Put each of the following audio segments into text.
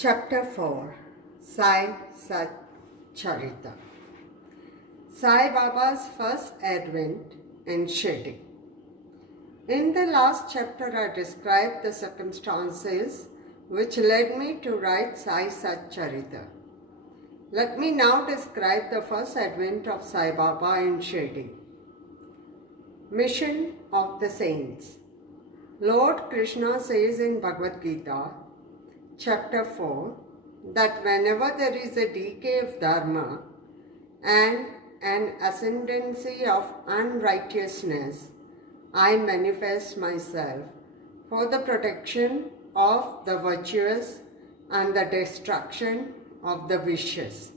Chapter 4 Sai Satcharita Sai Baba's first advent in Shirdi. In the last chapter, I described the circumstances which led me to write Sai Satcharita. Let me now describe the first advent of Sai Baba in Shirdi. Mission of the Saints. Lord Krishna says in Bhagavad Gita, Chapter 4, that whenever there is a decay of dharma and an ascendancy of unrighteousness, I manifest myself for the protection of the virtuous and the destruction of the vicious,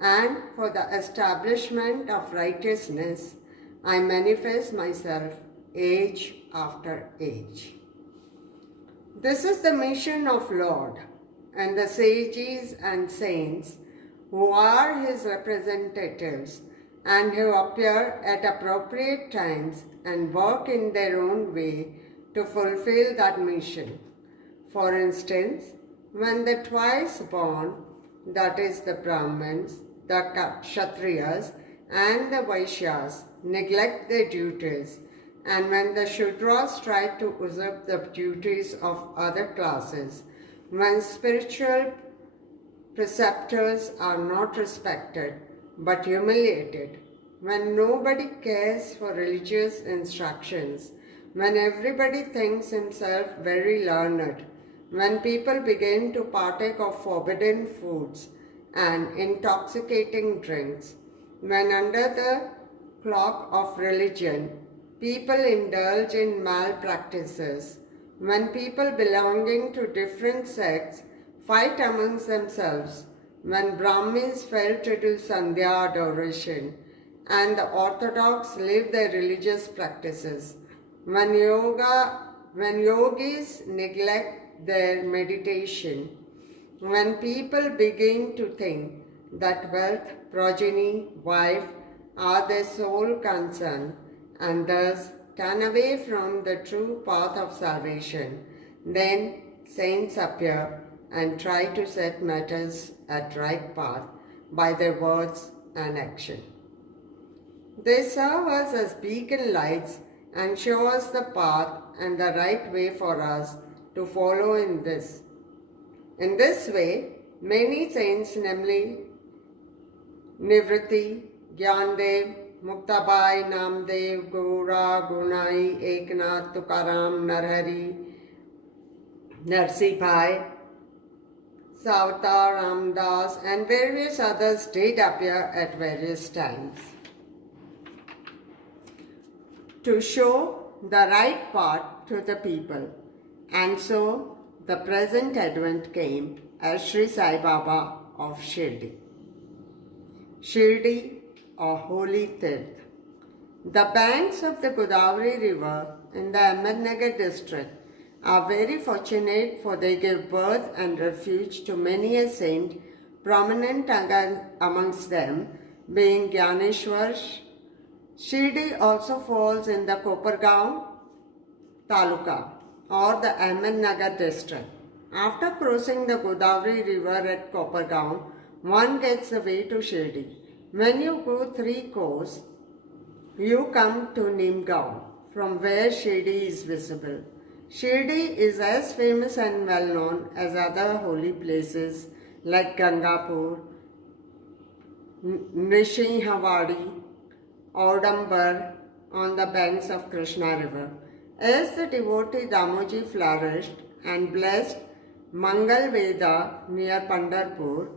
and for the establishment of righteousness, I manifest myself age after age. This is the mission of Lord, and the sages and saints who are his representatives and who appear at appropriate times and work in their own way to fulfill that mission. For instance, when the twice born, that is the Brahmins, the Kshatriyas and the Vaishyas, neglect their duties, and when the Shudras try to usurp the duties of other classes, when spiritual preceptors are not respected but humiliated, when nobody cares for religious instructions, when everybody thinks himself very learned, when people begin to partake of forbidden foods and intoxicating drinks, when under the cloak of religion people indulge in malpractices, when people belonging to different sects fight amongst themselves, when Brahmins fail to do Sandhya adoration, and the Orthodox leave their religious practices, when yogis neglect their meditation, when people begin to think that wealth, progeny, wife are their sole concern, and thus turn away from the true path of salvation, then saints appear and try to set matters at right path by their words and action. They serve us as beacon lights and show us the path and the right way for us to follow in this. In this way, many saints, namely Nivritti, Gyandev, Muktabai, Namdev, Gora, Gunai, Eknath, Tukaram, Narhari, Narsibhai, Savta, Ramdas, and various others did appear at various times to show the right path to the people. And so the present advent came as Shri Sai Baba of Shirdi. Shirdi, or Holy Tirth. The banks of the Godavari River in the Ahmednagar district are very fortunate, for they give birth and refuge to many a saint, prominent amongst them being Gyaneshwar. Shirdi also falls in the Kopargaon Taluka or the Ahmednagar district. After crossing the Godavari River at Kopargaon, one gets the way to Shirdi. When you go 3 kos, you come to Nimgaon, from where Shirdi is visible. Shirdi is as famous and well known as other holy places like Gangapur, Nishinhavadi, Audambar on the banks of Krishna River. As the devotee Damoji flourished and blessed Mangalveda near Pandharpur,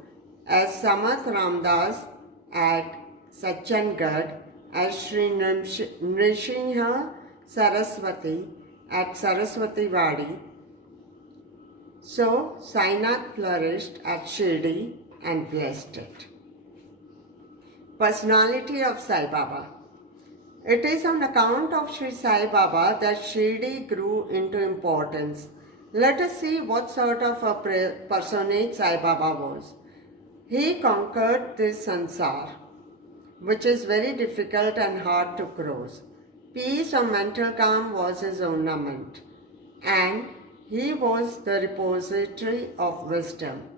as Samath Ramdas at Sachangarh, as Shri Nrsimha Saraswati at Saraswati Vadi, so Sainath flourished at Shirdi and blessed it. Personality of Sai Baba. It is on account of Shri Sai Baba that Shirdi grew into importance. Let us see what sort of a personage Sai Baba was. He conquered this sansar, which is very difficult and hard to cross. Peace or mental calm was his ornament, and he was the repository of wisdom.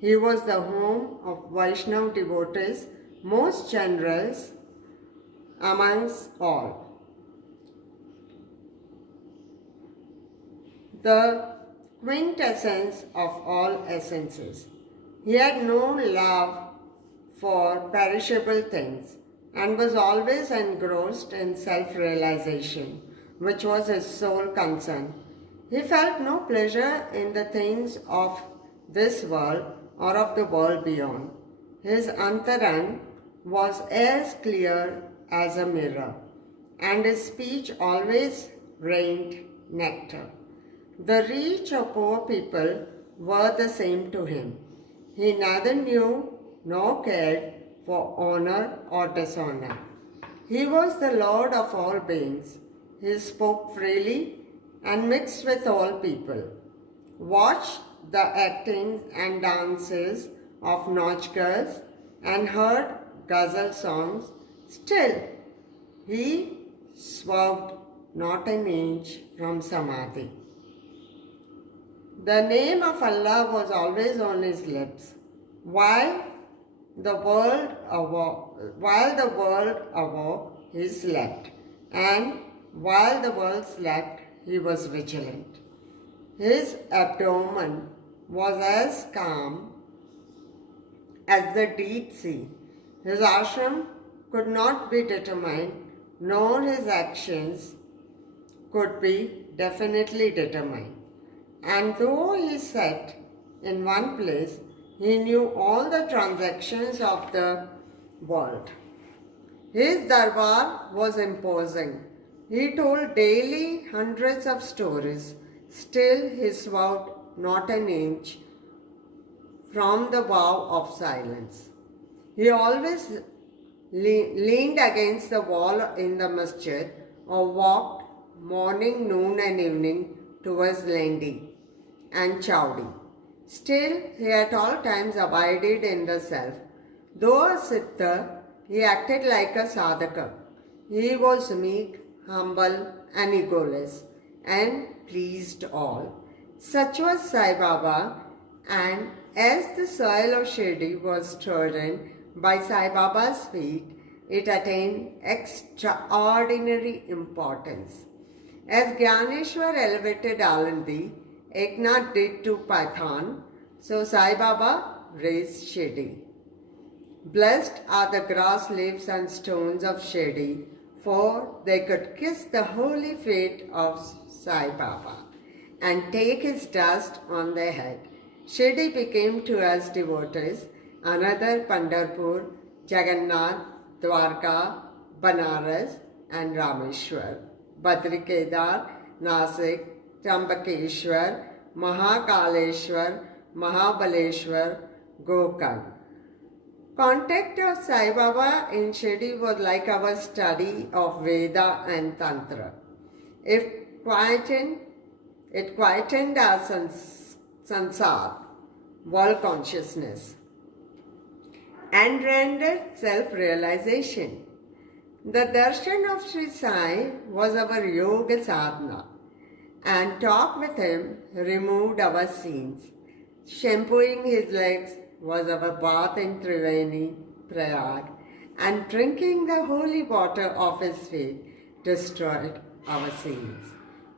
He was the home of Vaishnav devotees, most generous amongst all. The quintessence of all essences. He had no love for perishable things and was always engrossed in self-realization, which was his sole concern. He felt no pleasure in the things of this world or of the world beyond. His antarang was as clear as a mirror, and his speech always rained nectar. The rich or poor people were the same to him. He neither knew nor cared for honor or dishonor. He was the Lord of all beings. He spoke freely and mixed with all people. Watched the actings and dances of Nautchkas and heard ghazal songs. Still, he swerved not an inch from Samadhi. The name of Allah was always on his lips. While the world awoke, he slept, and while the world slept, he was vigilant. His abdomen was as calm as the deep sea. His ashram could not be determined, nor his actions could be definitely determined. And though he sat in one place, he knew all the transactions of the world. His darbar was imposing. He told daily hundreds of stories. Still he swerved not an inch from the vow of silence. He always leaned against the wall in the masjid or walked morning, noon and evening towards Lendi and Chowdi. Still, he at all times abided in the self. Though a siddha, he acted like a sadhaka. He was meek, humble and egoless and pleased all. Such was Sai Baba, and as the soil of Shirdi was trodden by Sai Baba's feet, it attained extraordinary importance. As Gyaneshwar elevated Alandi, Eknath did to Pathan, so Sai Baba raised Shirdi. Blessed are the grass leaves and stones of Shirdi, for they could kiss the holy feet of Sai Baba and take his dust on their head. Shirdi became to us devotees another Pandharpur, Jagannath, Dwarka, Banaras and Rameshwar, Badri Kedar, Nasik, Trambakeshwar, Mahakaleshwar, Mahabaleshwar, Gokarn. Contact of Sai Baba in Shirdi was like our study of Veda and Tantra. It quietened our sansar, world consciousness, and rendered self-realization. The darshan of Shri Sai was our yoga sadhana, and talk with him removed our sins. Shampooing his legs was our bath in Triveni, Prayag, and drinking the holy water of his feet destroyed our sins.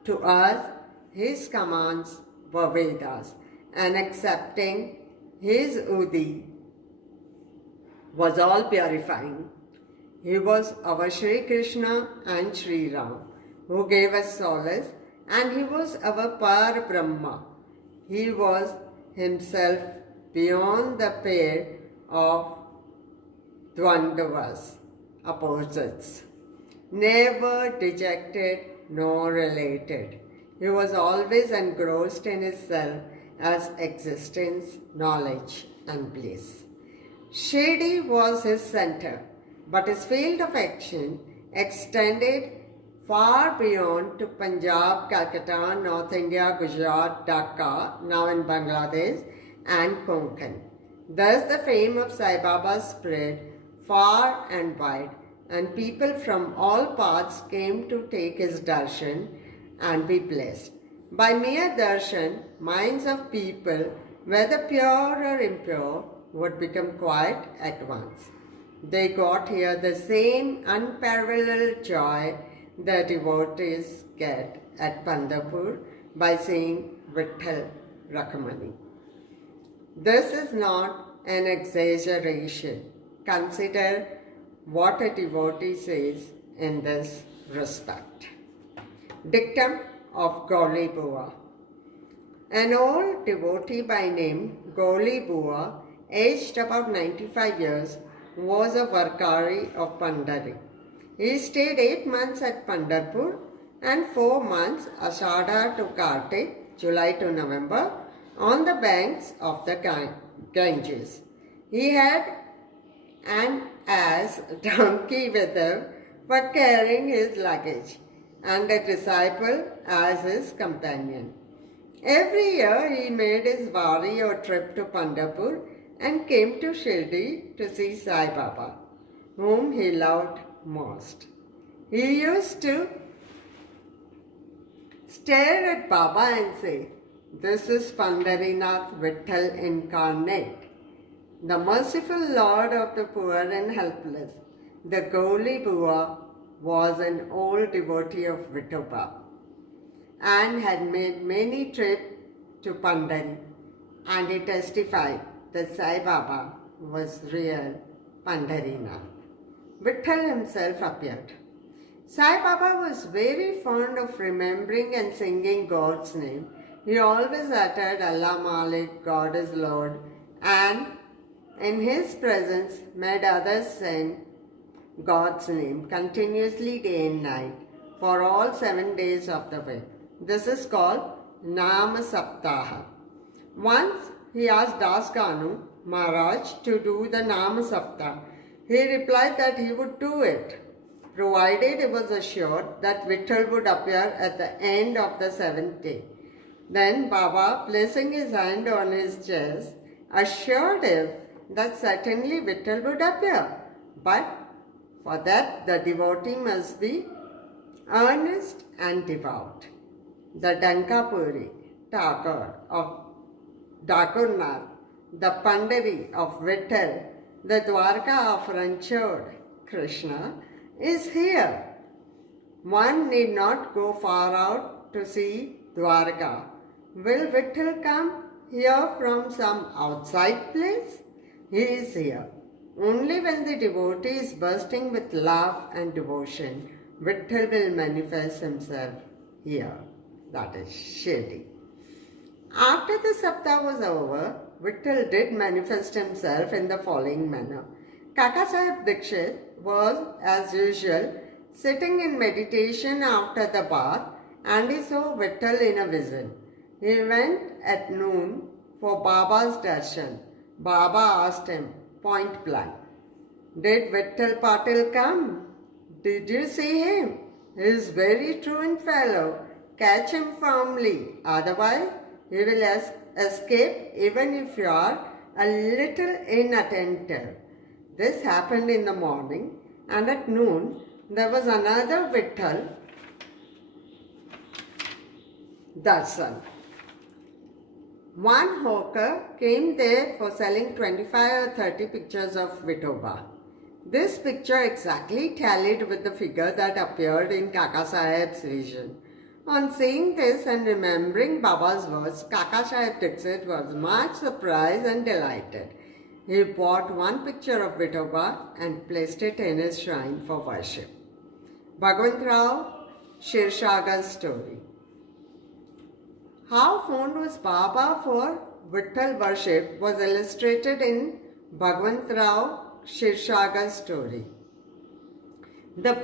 To us, his commands were Vedas, and accepting his Udi was all purifying. He was our Shri Krishna and Shri Ram, who gave us solace, and he was our Par Brahma. He was himself beyond the pair of Dvandavas, opposites. Never dejected nor related. He was always engrossed in his self as existence, knowledge and bliss. Shirdi was his center, but his field of action extended far beyond to Punjab, Calcutta, North India, Gujarat, Dhaka, now in Bangladesh, and Konkan. Thus the fame of Sai Baba spread far and wide, and people from all parts came to take his darshan and be blessed. By mere darshan, minds of people whether pure or impure, would become quiet at once. They got here the same unparalleled joy the devotees get at Pandharpur by saying Vitthal Rakamani. This is not an exaggeration. Consider what a devotee says in this respect. Dictum of Gauli Bua. An old devotee by name Gauli Bua, aged about 95 years, was a Varkari of Pandari. He stayed 8 months at Pandharpur and 4 months, Ashadha to Kartik, July to November, on the banks of the Ganges. He had an ass donkey with him for carrying his luggage and a disciple as his companion. Every year he made his wari or trip to Pandharpur and came to Shirdi to see Sai Baba, whom he loved most. He used to stare at Baba and say, "This is Pandarinath Vitthal incarnate, the merciful Lord of the poor and helpless." The Gauli Bua was an old devotee of Vithoba and had made many trips to Pandari, and he testified that Sai Baba was real Pandarinath. Vitthal himself appeared. Sai Baba was very fond of remembering and singing God's name. He always uttered Allah Malik, God is Lord, and in his presence made others sing God's name continuously day and night for all 7 days of the week. This is called Nama Saptaha. Once he asked Das Kanu Maharaj to do the Nama Saptaha. He replied that he would do it, provided he was assured that Vitthal would appear at the end of the 7th day. Then Baba, placing his hand on his chest, assured him that certainly Vitthal would appear, but for that the devotee must be earnest and devout. The Dankapuri Thakur of Dakurnath, the Pandari of Vitthal, the Dwarka of Ranchod Krishna is here. One need not go far out to see Dwarka. Will Vitthal come here from some outside place? He is here. Only when the devotee is bursting with love and devotion, Vitthal will manifest himself here. That is Shirdi. After the Saptah was over, Vitthal did manifest himself in the following manner. Kaka Sahib Dikshit was, as usual, sitting in meditation after the bath, and he saw Vitthal in a vision. He went at noon for Baba's darshan. Baba asked him, point blank, "Did Vitthal Patil come? Did you see him? He is very truant fellow. Catch him firmly, otherwise he will escape even if you are a little inattentive." This happened in the morning, and at noon there was another Vitthal darshan. One hawker came there for selling 25 or 30 pictures of Vithoba. This picture exactly tallied with the figure that appeared in Kaka Sahib's vision. On seeing this and remembering Baba's words, Kaka Sahib Dikshit was much surprised and delighted. He bought one picture of Vithoba and placed it in his shrine for worship. Bhagwant Rao Shirshaga's story. How fond was Baba for Vitthal worship was illustrated in Bhagwant Rao Shirshaga's story. The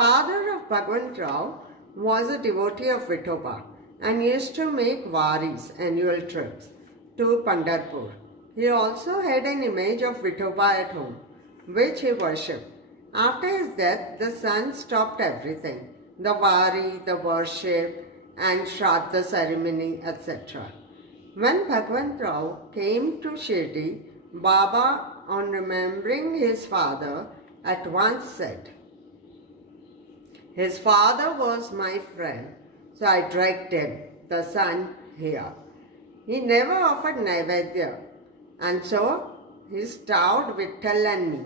father of Bhagwant Rao was a devotee of Vithoba and used to make varis, annual trips, to Pandharpur. He also had an image of Vithoba at home, which he worshipped. After his death, the son stopped everything, the vari, the worship, and Shraddha ceremony, etc. When Bhagwant Rao came to Shirdi, Baba, on remembering his father, at once said, "His father was my friend, so I dragged him, the son, here." he never offered Naivedya, and so he starved Vittal and me.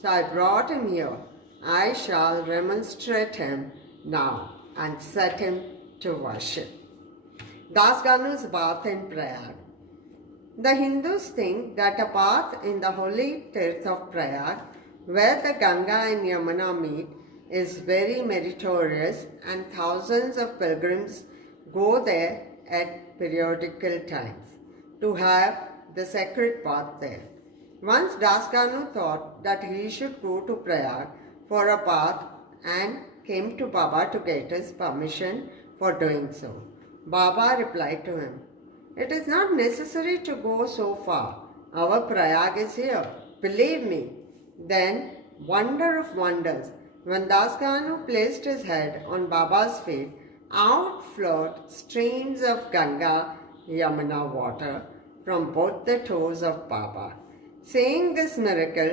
So I brought him here. I shall remonstrate him now and set him to worship. Das Ganu's bath in Prayag. The Hindus think that a bath in the holy tirth of Prayag, where the Ganga and Yamuna meet, is very meritorious, and thousands of pilgrims go there at periodical times to have the sacred bath there. Once Dasganu thought that he should go to Prayag for a bath and came to Baba to get his permission for doing so. Baba replied to him, "It is not necessary to go so far. Our Prayag is here. Believe me." Then, wonder of wonders, when Dasganu placed his head on Baba's feet, out flowed streams of Ganga Yamuna water from both the toes of Baba. Seeing this miracle,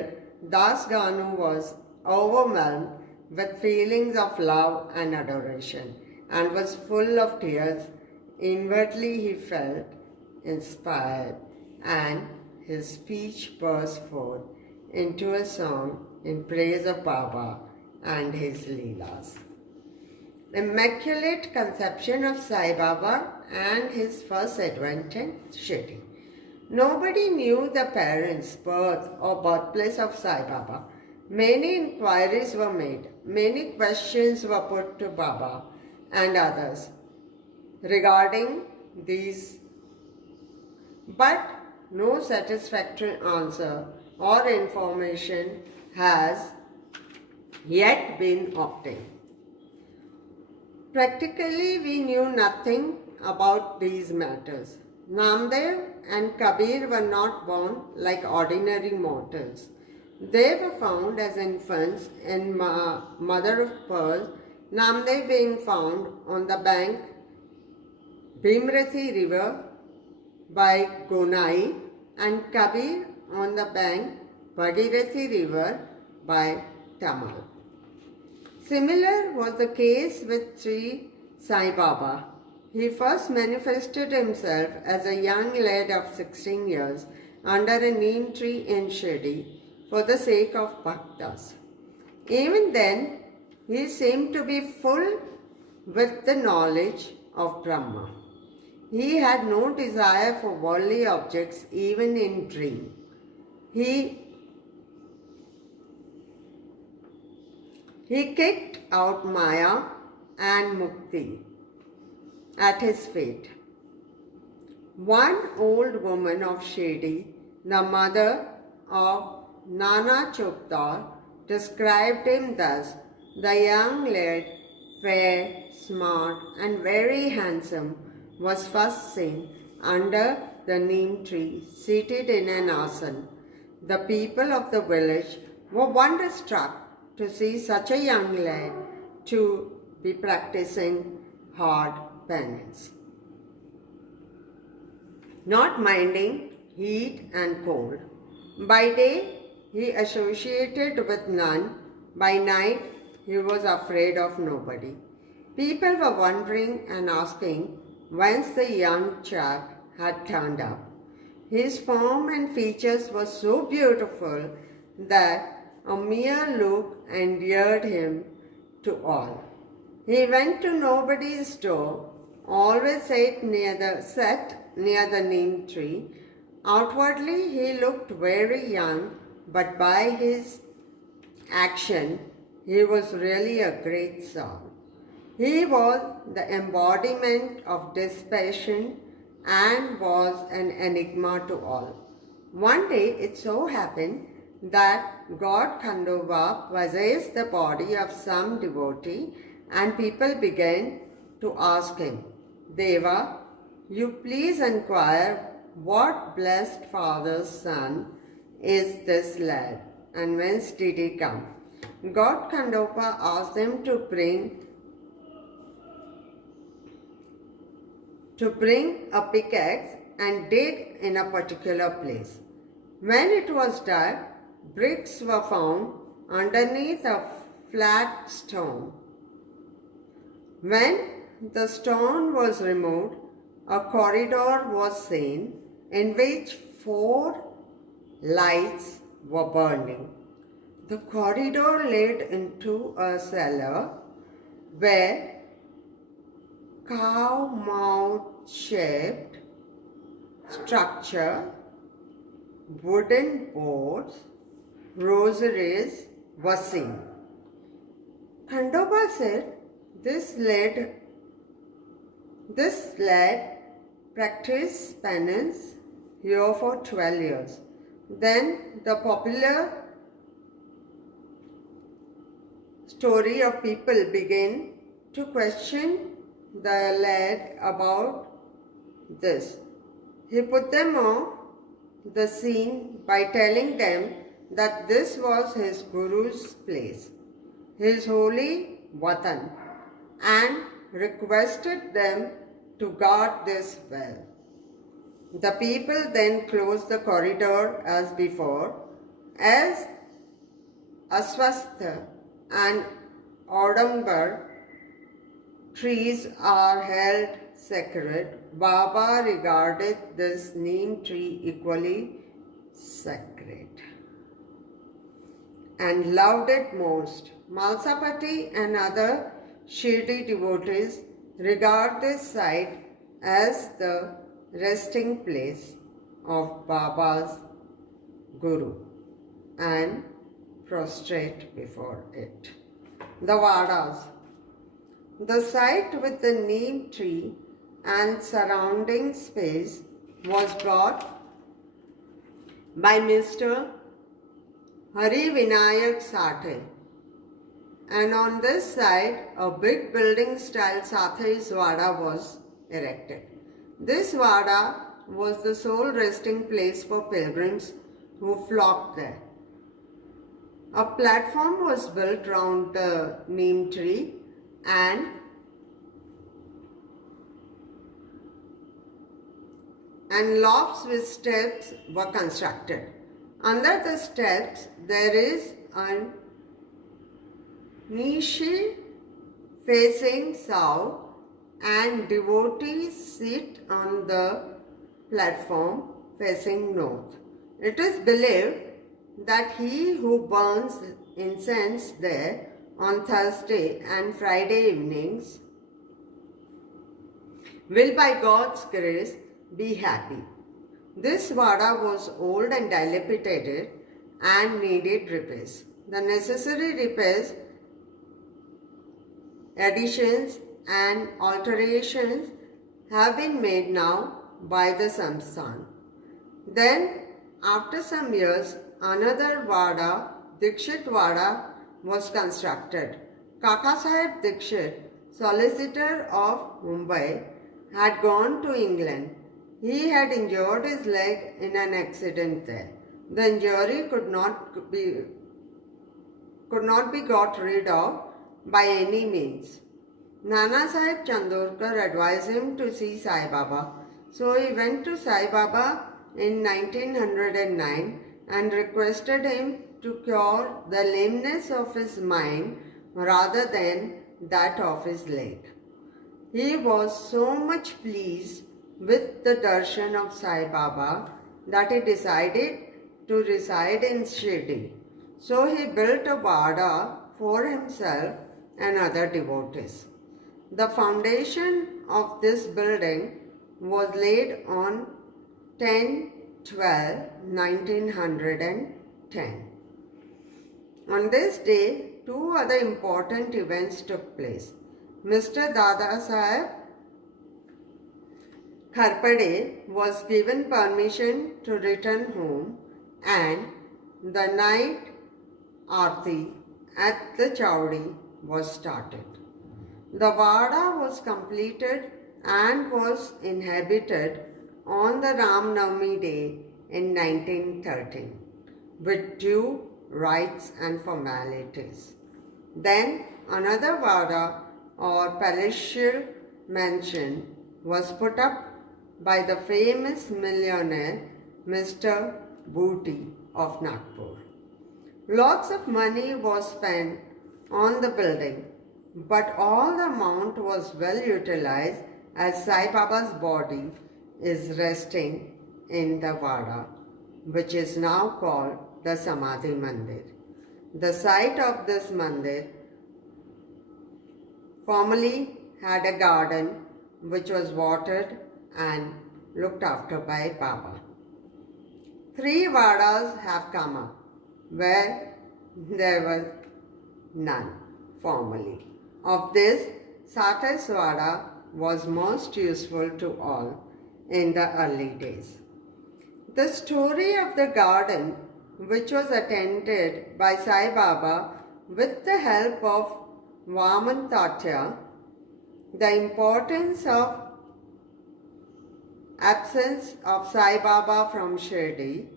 Dasganu was overwhelmed with feelings of love and adoration and was full of tears. Inwardly he felt inspired, and his speech burst forth into a song in praise of Baba and his Leelas. Immaculate Conception of Sai Baba and his first advent in Shirdi. Nobody knew the parents, birth or birthplace of Sai Baba. Many inquiries were made, many questions were put to Baba and others regarding these, but no satisfactory answer or information has yet been obtained. Practically, we knew nothing about these matters. Namdev and Kabir were not born like ordinary mortals. They were found as infants in mother of pearl, Namdev being found on the bank Bhimrathi river by Gonai and Kabir on the bank Bhagirathi river by Tamal. Similar was the case with Shri Sai Baba. He first manifested himself as a young lad of 16 years under a neem tree in Shirdi for the sake of bhaktas. Even then, he seemed to be full with the knowledge of Brahma. He had no desire for worldly objects even in dream. He kicked out Maya and Mukti at his feet. One old woman of Shirdi, the mother of Nana Chopdar, described him thus: "The young lad, fair, smart and very handsome, was first seen under the neem tree, seated in an asan. The people of the village were wonderstruck to see such a young lad to be practicing hard penance, not minding heat and cold. By day, he associated with none. By night, he was afraid of nobody. People were wondering and asking whence the young chap had turned up. His form and features were so beautiful that a mere look endeared him to all. He went to nobody's door, always sat near the neem tree. Outwardly he looked very young, but by his action he was really a great soul. He was the embodiment of dispassion and was an enigma to all. One day it so happened that God Khandova possessed the body of some devotee, and people began to ask him, "Deva, you please inquire what blessed father's son is this lad, and whence did he come?" God Khandova asked them to bring a pickaxe and dig in a particular place. When it was dark, bricks were found underneath a flat stone. When the stone was removed, a corridor was seen in which 4 lights were burning. The corridor led into a cellar where cow mouth shaped structure, wooden boards, rosaries were seen. Khandoba said this led practice penance here for 12 years. Then the popular story of people began to question the lad about this. He put them off the scene by telling them that this was his Guru's place, his holy Watan, and requested them to guard this well. The people then closed the corridor as before, as Aswastha and Audumbar trees are held sacred. Baba regarded this neem tree equally sacred and loved it most. Malsapati and other Shirdi devotees regard this site as the resting place of Baba's Guru and prostrate before it. The Vadas. The site with the neem tree and surrounding space was bought by Mr. Hari Vinayak Sathe, and on this side a big building style Sathe's Vada was erected. This Vada was the sole resting place for pilgrims who flocked there. A platform was built round the neem tree and lofts with steps were constructed. Under the steps there is a niche facing south, and devotees sit on the platform facing north. It is believed that he who burns incense there on Thursday and Friday evenings will by God's grace be happy. This Vada was old and dilapidated and needed repairs. The necessary repairs, additions and alterations have been made now by the Samsthan. Then, after some years, another Vada, Dikshit Vada, was constructed. Kaka Sahib Dikshit, solicitor of Mumbai, had gone to England. He had injured his leg in an accident there. The injury could not be got rid of by any means. Nana Sahib Chandorkar advised him to see Sai Baba. So he went to Sai Baba in 1909 and requested him to cure the lameness of his mind rather than that of his leg. He was so much pleased with the darshan of Sai Baba that he decided to reside in Shirdi. So he built a Vada for himself and other devotees. The foundation of this building was laid on 10/12/1910. On this day, 2 other important events took place. Mr. Dada Sahib Kharpade was given permission to return home, and the night Aarti at the Chowdi was started. The Vada was completed and was inhabited on the Ram Navami day in 1913 with due rites and formalities. Then another Vada or palatial mansion was put up by the famous millionaire Mr. Booty of Nagpur. Lots of money was spent on the building, but all the amount was well utilized as Sai Baba's body is resting in the Vada, which is now called the Samadhi Mandir. The site of this mandir formerly had a garden which was watered and looked after by Baba. 3 Vadas have come up where there was none formerly. Of this, Satis Vada was most useful to all in the early days. The story of the garden, which was attended by Sai Baba with the help of Vaman Tatya, the importance of absence of Sai Baba from Shirdi,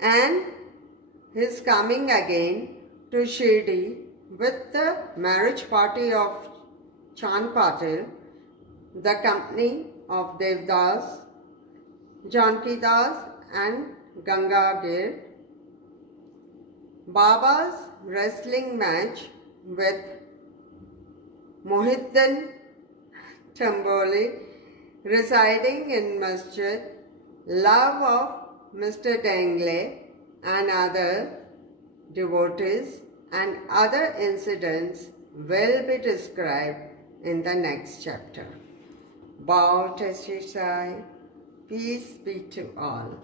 and his coming again to Shirdi with the marriage party of Chand Patil, the company of Devdas, Janki Das and Ganga Gir, Baba's wrestling match with Mohiddin Tamboli residing in Masjid, love of Mr. Dengle and other devotees, and other incidents will be described in the next chapter. Bow to Shri Sai. Peace be to all.